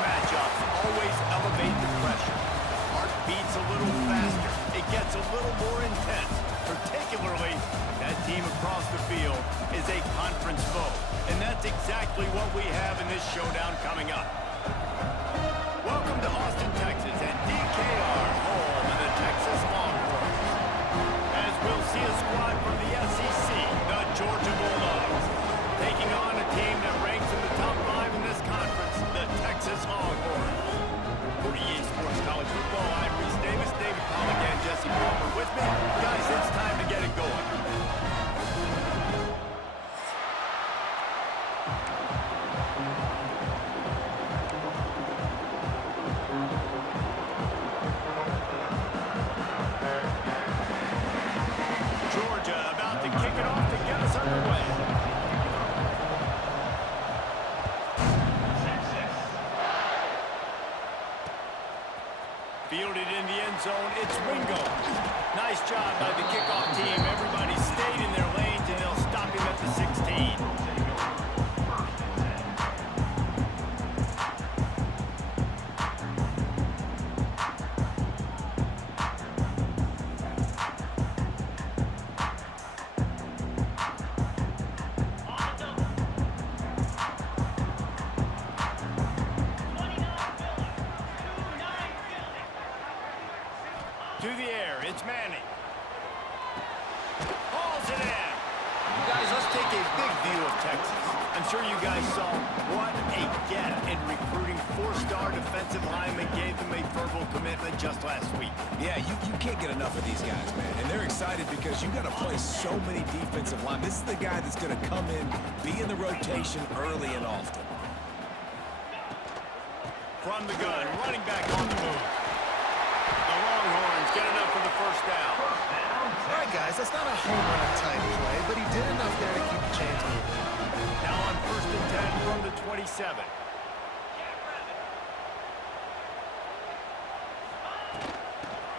Matchups always elevate the pressure. Heart beats a little faster. It gets a little more intense, particularly if that team across the field is a conference foe. And that's exactly what we have in this showdown coming up. Welcome to Austin, Texas, and DKR, home of the Texas Longhorns. As we'll see a squad from the SEC, the Georgia Bulldogs, taking on a team that ranks in the top 5 in this conference, the Texas Longhorns. For EA Sports College Football, I'm Reese Davis, David Pollack, and Jesse Palmer with me. Guys, it's time to get it going. Georgia about to kick it off to get us underway. Fielded in the end zone, it's Wingo. Nice job by the kickoff team. Everybody stayed in their lanes, and they'll stop him at the 16. To the air, it's Manning. Hauls it in. Guys, let's take a big view of Texas. I'm sure you guys saw what a get in recruiting 4-star defensive linemen gave them a verbal commitment just last week. Yeah, you can't get enough of these guys, man. And they're excited because you got to play so many defensive linemen. This is the guy that's going to come in, be in the rotation early and often. From the gun, running back on the move. The Longhorns get enough for the first down. All right, guys, that's not a home run type play, but he did enough there to keep the chains moving. Now on 1st and 10 from the 27.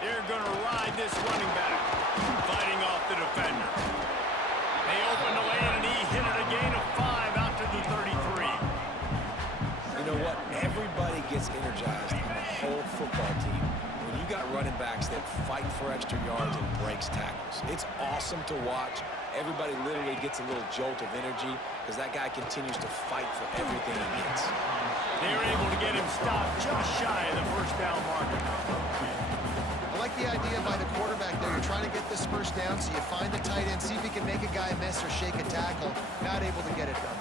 They're going to ride this running back, fighting off the defender. They open the lane, and he hit it a gain of 5 out to the 33. You know what? Everybody gets energized on the whole football team when you got running backs that fight for extra yards and breaks tackles. It's awesome to watch. Everybody literally gets a little jolt of energy because that guy continues to fight for everything he gets. They were able to get him stopped just shy of the first down marker. I like the idea by the quarterback there. You're trying to get this first down, so you find the tight end, see if he can make a guy miss or shake a tackle. Not able to get it done.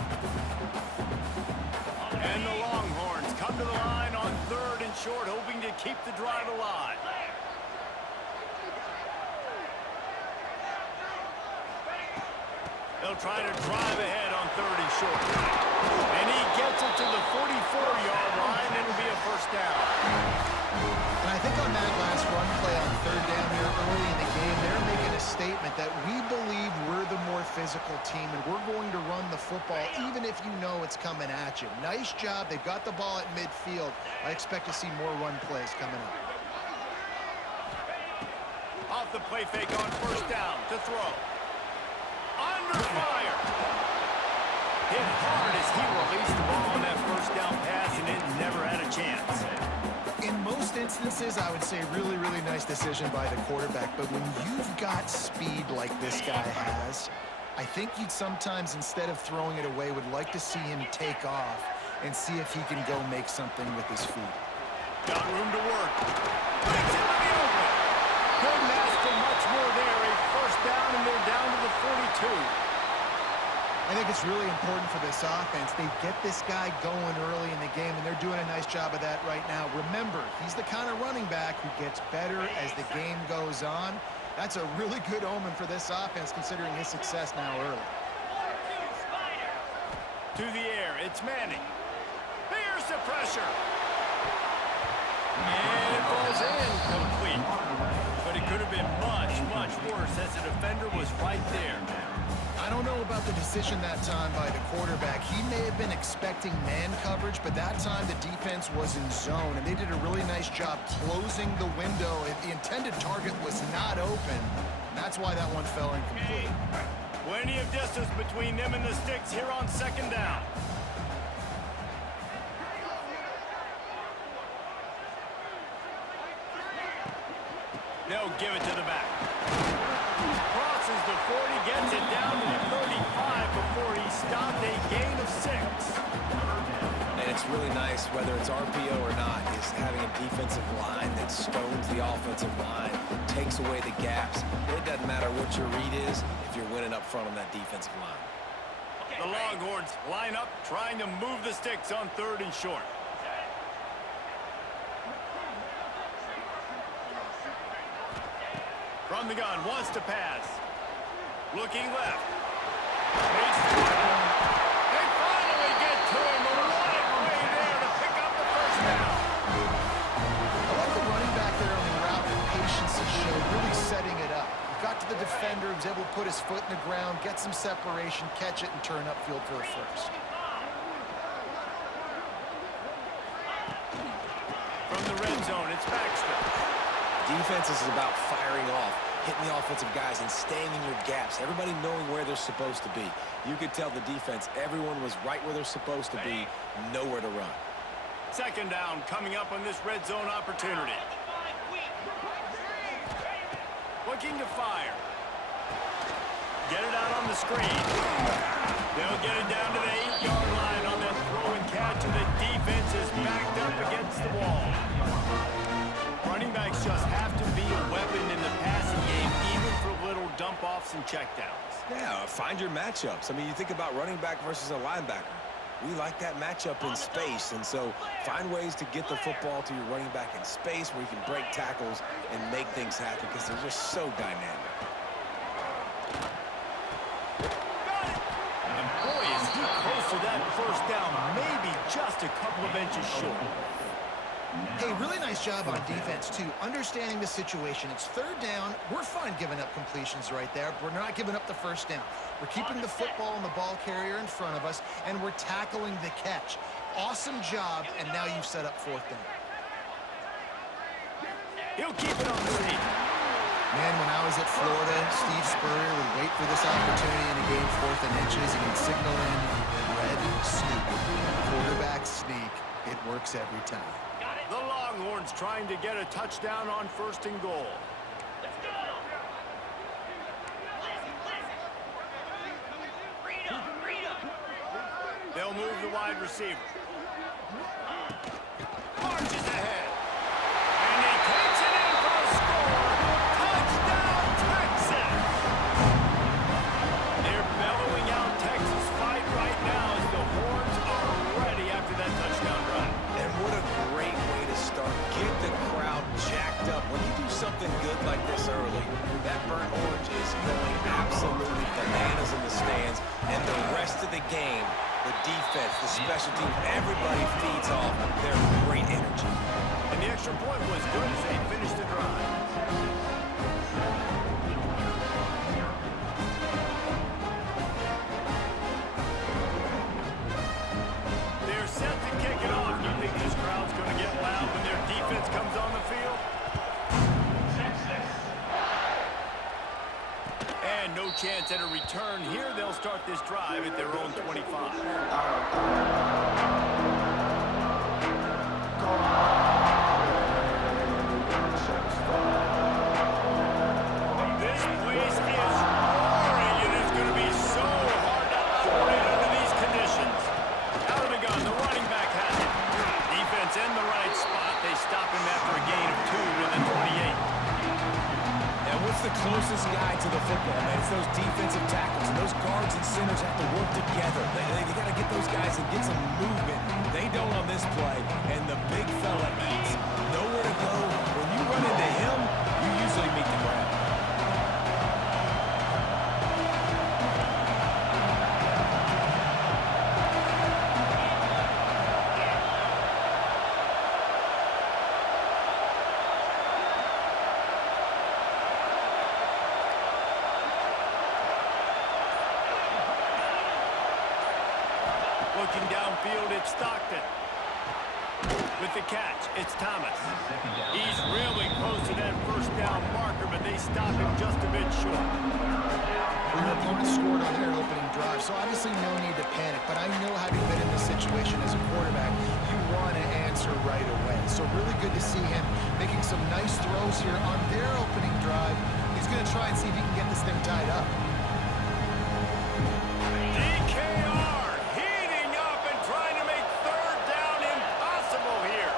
And the Longhorns come to the line on 3rd and short, hoping to keep the drive alive. They'll try to drive ahead on 3rd and short. And he gets it to the 44-yard line, and it'll be a first down. And I think on that last run play on 3rd down here early in the game, they're making a statement that we believe we're the more physical team, and we're going to run the football even if you know it's coming at you. Nice job. They've got the ball at midfield. I expect to see more run plays coming up. Off the play fake on 1st down to throw. Under fire. Hit hard as he released the ball on that 1st down pass, and it never had a chance. In most instances, I would say really, really nice decision by the quarterback. But when you've got speed like this guy has, I think you'd sometimes, instead of throwing it away, would like to see him take off and see if he can go make something with his feet. Got room to work. Breaks it in the open. Couldn't ask for much more there. A first down, and they're down to the 42. I think it's really important for this offense. They get this guy going early in the game, and they're doing a nice job of that right now. Remember, he's the kind of running back who gets better as the game goes on. That's a really good omen for this offense, considering his success now early. To the air, it's Manning. Here's the pressure. And it falls in complete. But it could have been much, much worse as the defender was right there. I don't know about the decision that time by the quarterback. He may have been expecting man coverage, but that time the defense was in zone, and they did a really nice job closing the window. The intended target was not open. That's why that one fell incomplete. Plenty of distance between them and the sticks here on second down. They'll give it to the back. Crosses the 40, gets it down to the 35 before he stopped, a gain of 6. And it's really nice, whether it's RPO or not, is having a defensive line that stones the offensive line, takes away the gaps. It doesn't matter what your read is if you're winning up front on that defensive line. The Longhorns line up, trying to move the sticks on 3rd and short. From the gun, wants to pass. Looking left. Makes the run. They finally get to him. A wide play there to pick up the first down. I like the running back there on the route and patience he showed, really setting it up. Got to the defender, was able to put his foot in the ground, get some separation, catch it, and turn upfield for the first. From the red zone, it's Baxter. Defense is about firing off, hitting the offensive guys, and staying in your gaps. Everybody knowing where they're supposed to be. You could tell the defense, everyone was right where they're supposed to be, nowhere to run. Second down coming up on this red zone opportunity. Looking to fire. Get it out on the screen. They'll get it down to the 8-yard line on that throw and catch, and the defense is backed up against the wall. Running backs just have to be a weapon in the passing game, even for little dump-offs and checkdowns. Yeah, find your matchups. I mean, you think about running back versus a linebacker. We like that matchup in space, and so find ways to get the football to your running back in space where you can break tackles and make things happen because they're just so dynamic. And boy, is he close to that first down, maybe just a couple of inches short. Hey, really nice job on defense, too, understanding the situation. It's 3rd down. We're fine giving up completions right there. We're not giving up the first down. We're keeping the football and the ball carrier in front of us, and we're tackling the catch. Awesome job, and now you've set up 4th down. He'll keep it on the seat. Man, when I was at Florida, Steve Spurrier would wait for this opportunity in a game 4th and inches, and he'd signal in red sneak, quarterback sneak. It works every time. The Longhorns trying to get a touchdown on 1st and goal. They'll move the wide receiver. Marches ahead. And he takes it in for a score. Touchdown, Texas! They're bellowing out Texas fight right now as the Horns are ready after that touchdown run. And what a great way to start. Get the crowd jacked up. When you do something good like this early, that burnt orange is going absolutely bananas in the stands. And the rest of the game, the defense, the special teams, everybody feeds off their great energy. And the extra point was good as they finished the drive. They're set to kick it off. You think this crowd's going to get loud when their defense comes on the field? And no chance at a return here. They'll start this drive at their own 25. This place is roaring, and it's going to be so hard to operate under these conditions. Out of the gun, the running back has it. Defense in the right spot. They stop him after a gain of 2 to the 28. And what's the closest guy to the football, man? It's those defensive tackles. And those guards and centers have to work together. They got to get those guys and get some movement. They don't on this play, and the big fella eats. Nowhere to go. When you run into him, you usually meet the ground. Looking downfield, it's Stockton. With the catch, it's Thomas. He's really close to that first down marker, but they stop him just a bit short. Well, your opponent scored on their opening drive, so obviously no need to panic. But I know having been in this situation as a quarterback, you want to answer right away. So really good to see him making some nice throws here on their opening drive. He's going to try and see if he can get this thing tied up. DKR heating up and trying to make third down impossible here.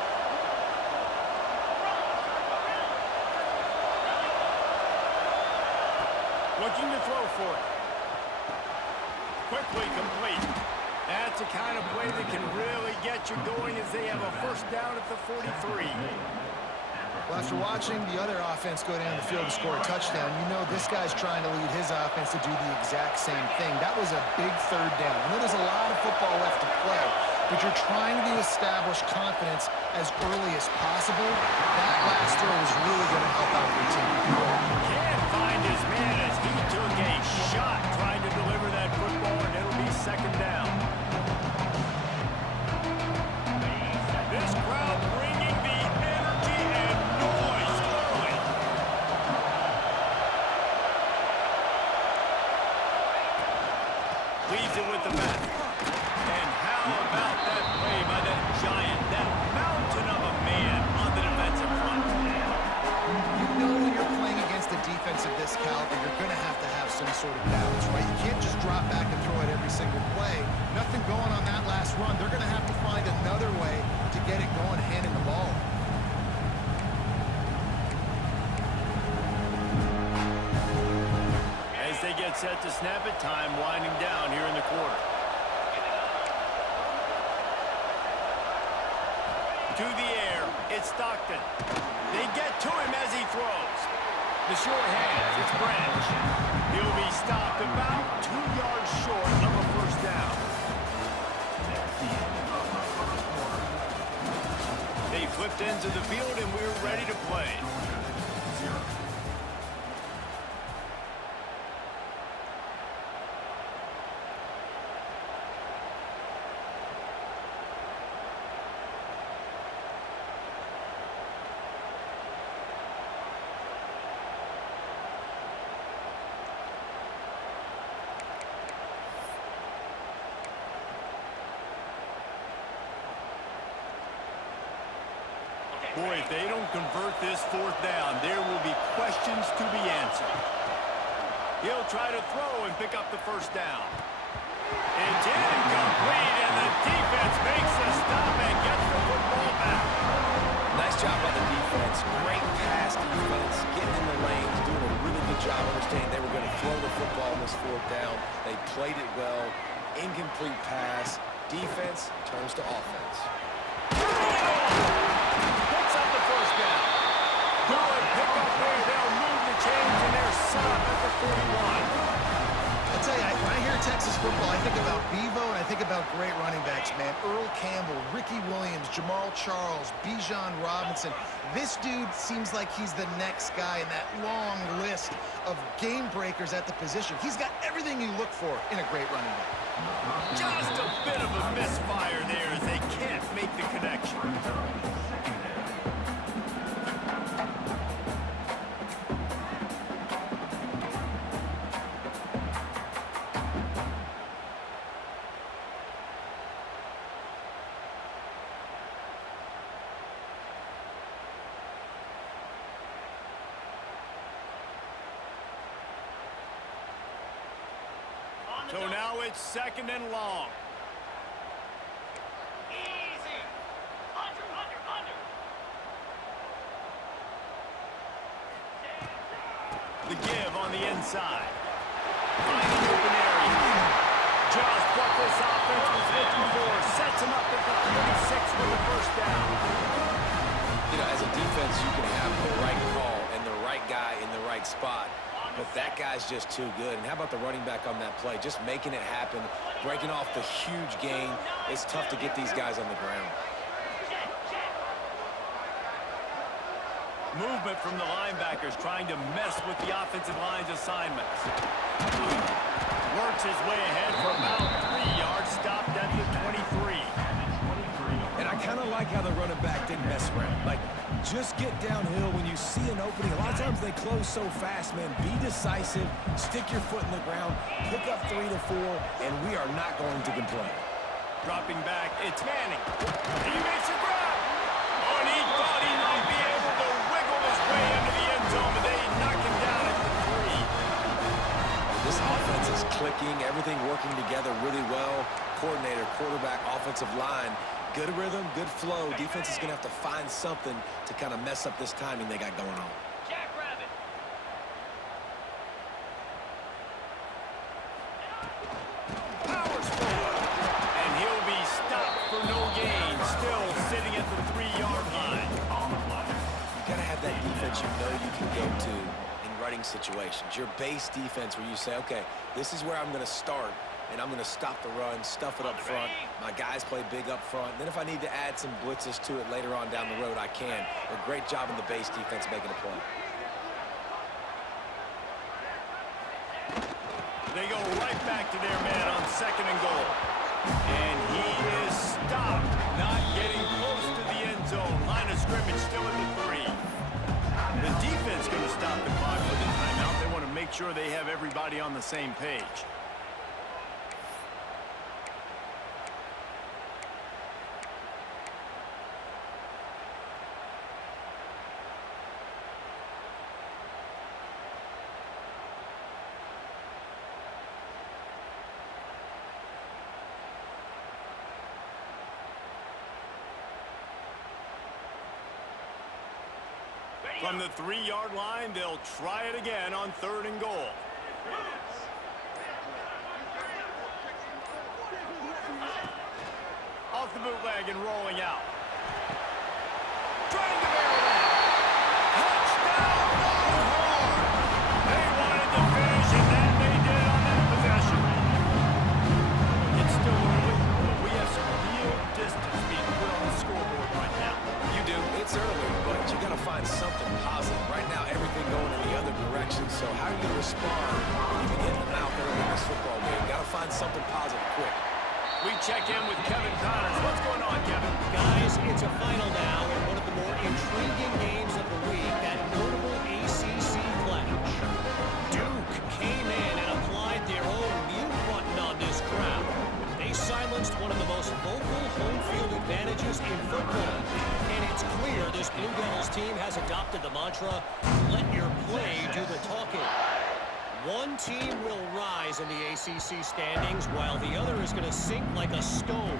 Looking to throw for it. Quickly complete. That's a kind of play that can really get you going as they have a first down at the 43. Well, after watching the other offense go down the field and score a touchdown, you know this guy's trying to lead his offense to do the exact same thing. That was a big third down. I know there's a lot of football left to play, but you're trying to establish confidence as early as possible. That last throw is really going to help out your team. Can't find his man as he took a shot trying to deliver that football, and it'll be second down. This crowd bringing the energy and noise early. Leaves it with the back. And how about that play by that giant, that mountain of a man on the defensive front? You know when you're playing against a defense of this caliber, you're going to have some sort of balance, right? You can't just drop back and throw it every single play. Nothing going on that last run. They're going to have to find another way to get it going, handing the ball. As they get set to snap it, time winding down here in the quarter. To the air, it's Stockton. They get to him as he throws. The short hands, it's Branch. He'll be stopped about 2 yards short of a first down. They flipped into the field and we're ready to play. Boy, if they don't convert this fourth down, there will be questions to be answered. He'll try to throw and pick up the first down. It's incomplete, and the defense makes a stop and gets the football back. Nice job by the defense. Great pass defense, getting in the lanes, doing a really good job understanding they were going to throw the football on this fourth down. They played it well. Incomplete pass. Defense turns to offense. Picks up the first down. Good pick up there. They'll move the chains, and they're set up at the 41. I'll tell you, when I hear Texas football, I think about Bevo and I think about great running backs, man. Earl Campbell, Ricky Williams, Jamal Charles, Bijan Robinson. This dude seems like he's the next guy in that long list of game breakers at the position. He's got everything you look for in a great running back. Just a bit of a misfire there as they can't make the connection. So now it's second and long. Easy. Under. The give on the inside. Finding open area. Just what this offense was looking for. Sets him up at the 36 for the first down. You know, as a defense, you can have the right call and the right guy in the right spot. But that guy's just too good. And how about the running back on that play? Just making it happen, breaking off the huge gain. It's tough to get these guys on the ground. Movement from the linebackers trying to mess with the offensive line's assignments. Works his way ahead for about 3 yards, stopped at the 23. of like how the running back didn't mess around. Like, just get downhill when you see an opening. A lot of times they close so fast, man. Be decisive, stick your foot in the ground, pick up 3 to 4, and we are not going to complain. Dropping back, it's Manning. He makes a grab. Oh, and he thought he might be able to wiggle his way into the end zone, but they knock him down at the 3. This offense is clicking, everything working together really well. Coordinator, quarterback, offensive line, good rhythm, good flow. Defense is going to have to find something to kind of mess up this timing they got going on. Jackrabbit. Powers forward. And he'll be stopped for no gain. Still sitting at the 3-yard line. You got to have that defense you know you can go to in running situations. Your base defense where you say, okay, this is where I'm going to start, and I'm going to stop the run, stuff it up front. My guys play big up front. Then if I need to add some blitzes to it later on down the road, I can. A great job in the base defense making a play. They go right back to their man on 2nd and goal. And he is stopped, not getting close to the end zone. Line of scrimmage still at the 3. The defense going to stop the clock with a timeout. They want to make sure they have everybody on the same page. From the 3-yard line, they'll try it again on 3rd and goal. Off the bootleg and rolling out. Trying to barrel in. Touchdown, Longhorn! They wanted to finish, and that they did on that possession. It's still early, but we have some real distance being put on the scoreboard right now. You do. It's early, but you got to find something positive. Right now, everything going in the other direction. So how are you going to respond when you get in the mouth early in this football game? Got to find something positive quick. We check in with Kevin Connors. What's going on, Kevin? Guys, it's a final now in one of the more intriguing games of the week, that notable ACC clash. Duke came in and applied their own mute button on this crowd. They silenced one of the most vocal home field advantages in football. And it's clear this Blue Devils team has adopted the mantra, let your play do the talking. One team will rise in the ACC standings while the other is going to sink like a stone.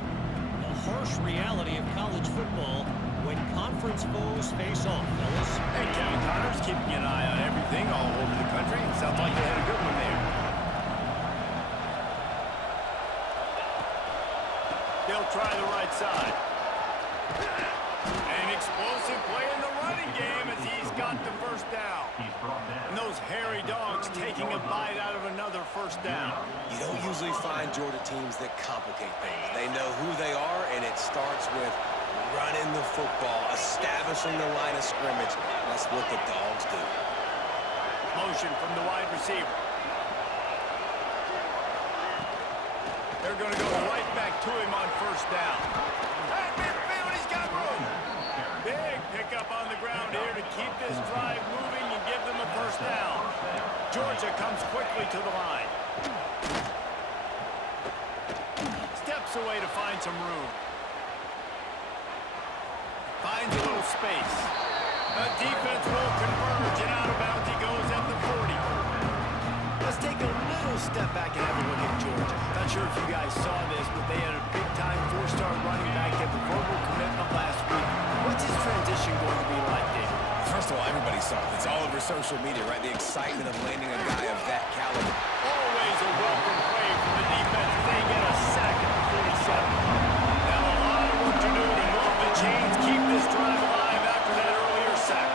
The harsh reality of college football when conference foes face off, fellas. Hey, Kevin Connors keeping an eye on everything all over the country. Sounds like they had a good one there. They'll try the right side. An explosive play in the running game as he's got the first down. And those hairy dogs taking a bite out of another first down. You don't usually find Georgia teams that complicate things. They know who they are, and it starts with running the football, establishing the line of scrimmage. That's what the dogs do. Motion from the wide receiver. They're going to go right back to him on first down. Hey, midfield, he's got room. Big pickup on the ground here to keep this drive moving and give them a first down. Georgia comes quickly to the line. Steps away to find some room. Finds a little space. The defense will converge, and out of bounds he goes at the 40. Let's take a little step back and have a look at Georgia. Not sure if you guys saw this, but they had a big-time 4-star running back get the verbal commitment last week. What's his transition going to be like, Dave? First of all, everybody saw it. It's all over social media, right? The excitement of landing a guy of that caliber. Always a welcome play from the defense as they get a sack at the 47. Now a lot of work to do to move the chains, keep this drive alive after that earlier sack.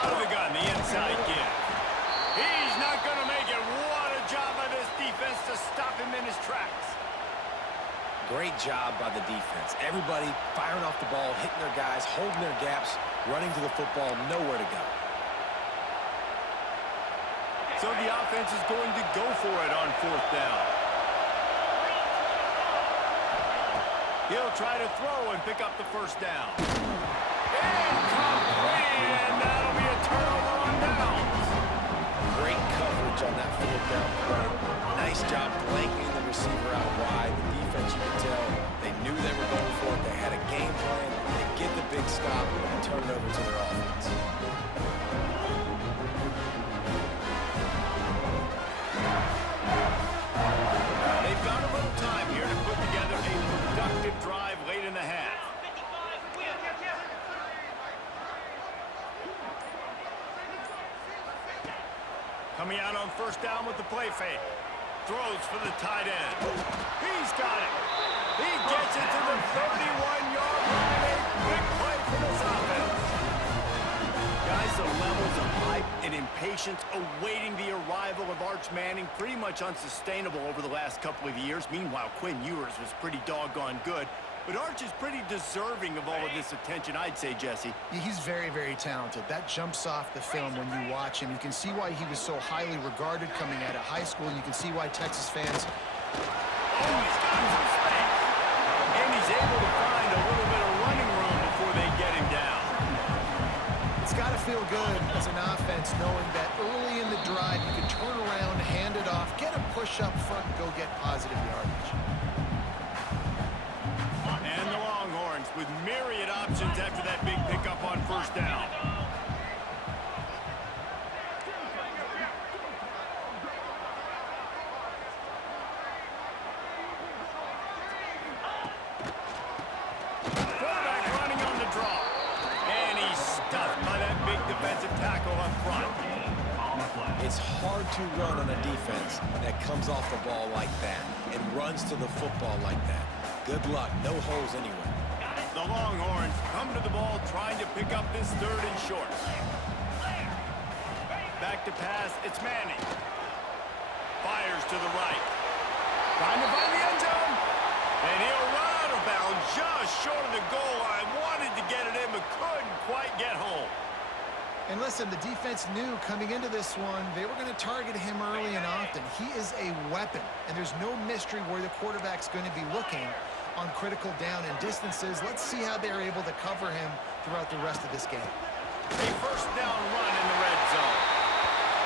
Out of the gun, the inside give. He's not going to make it. What a job by this defense to stop him in his tracks. Great job by the defense. Everybody firing off the ball, hitting their guys, holding their gaps, running to the football, nowhere to go. So the offense is going to go for it on 4th down. He'll try to throw and pick up the 1st down. Incomplete, and that'll be a turnover on downs. Great coverage on that 4th down play. Nice job blanketing the receiver out wide. The defense, you could tell, they knew they were going for it. They had a game plan. They get the big stop and turn it over to their offense. They've got a little time here to put together a productive drive late in the half. 55 win. Coming out on 1st down with the play fake. Throws for the tight end. He's got it. He gets it to the 31-yard line. A big play for this offense. Guys, the levels of hype and impatience awaiting the arrival of Arch Manning pretty much unsustainable over the last couple of years. Meanwhile, Quinn Ewers was pretty doggone good. But Arch is pretty deserving of all of this attention, I'd say, Jesse. Yeah, he's very, very talented. That jumps off the film when you watch him. You can see why he was so highly regarded coming out of high school. You can see why Texas fans... Oh, he's got some space. And he's able to find a little bit of running room before they get him down. It's got to feel good as an offense knowing that early in the drive you can turn around, hand it off, get a push up front, and go get positive yardage. And the Longhorns with myriad options after that big pickup on 1st down. Quarterback running on the draw. And he's stuffed by that big defensive tackle up front. It's hard to run on a defense that comes off the ball like that and runs to the football like that. Good luck. No holes anywhere. The Longhorns come to the ball trying to pick up this 3rd and short. Back to pass. It's Manning. Fires to the right. Trying to find the end zone. And he'll run out of bounds just short of the goal line. Wanted to get it in, but couldn't quite get home. And listen, the defense knew coming into this one, they were going to target him early and often. He is a weapon, and there's no mystery where the quarterback's going to be looking on critical down and distances. Let's see how they're able to cover him throughout the rest of this game. A 1st down run in the red zone.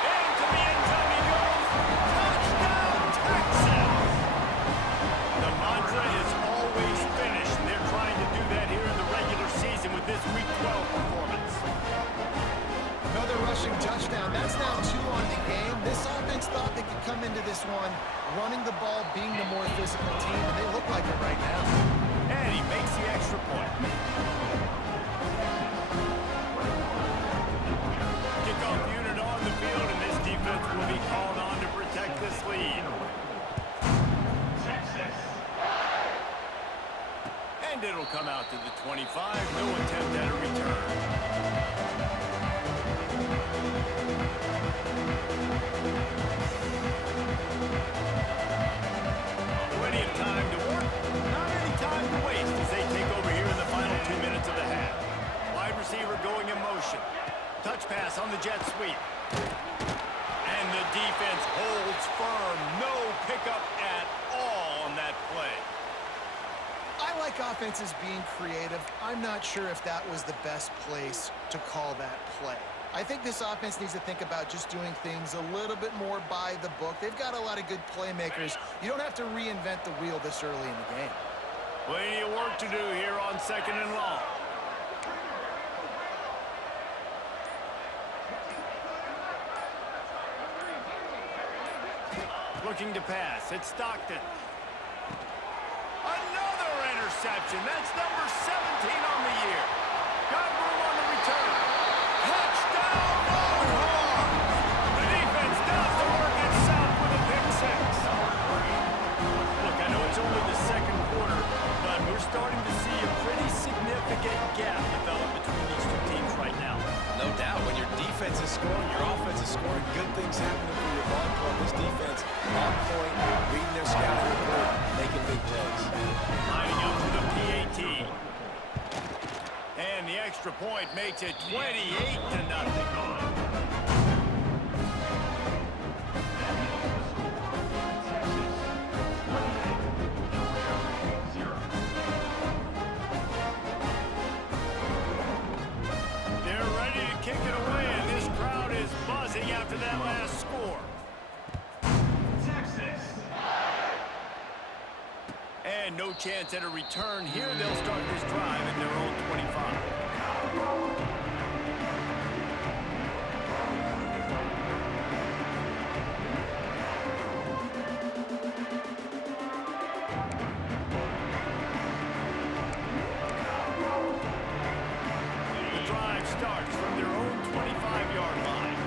Into the end zone he goes. Touchdown, Texas! The mantra is always finish. They're trying to do that here in the regular season with this Week 12 performance. Another rushing touchdown. That's now 2 on the game. This offense thought they could come into this one running the ball, being the more physical team, and they look like it right now. And he makes the extra point. Kickoff unit on the field, and this defense will be called on to protect this lead. And it'll come out to the 25. No attempt at a return. Plenty of time to work, not any time to waste as they take over here in the final 2 minutes of the half. Wide receiver going in motion. Touch pass on the jet sweep. And the defense holds firm. No pickup at all on that play. I like offenses being creative. I'm not sure if that was the best place to call that play. I think this offense needs to think about just doing things a little bit more by the book. They've got a lot of good playmakers. You don't have to reinvent the wheel this early in the game. Plenty of work to do here on 2nd and long. Looking to pass. It's Stockton. Another interception. That's number 17 on the year. Got room on the return. Touchdown, Longhorns! The defense does the work itself with a pick 6. Look, I know it's only the 2nd quarter, but we're starting to see a pretty significant gap develop between these 2 teams right now. No doubt. When your defense is scoring, your offense is scoring, good things happening for your ball club. This defense on point, reading their scouting report, making big plays. Lining up for the PAT. And the extra point makes it 28-0. showing no chance at a return. Here they'll start this drive at their own 25. The drive starts from their own 25-yard line.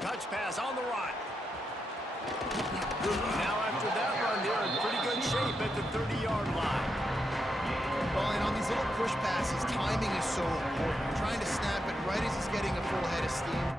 Touch pass on the right. Now after that run, they're in pretty good shape at the 30-yard line. Well, and on these little push passes, timing is so important. You're trying to snap it right as he's getting a full head of steam.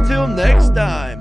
Until next time.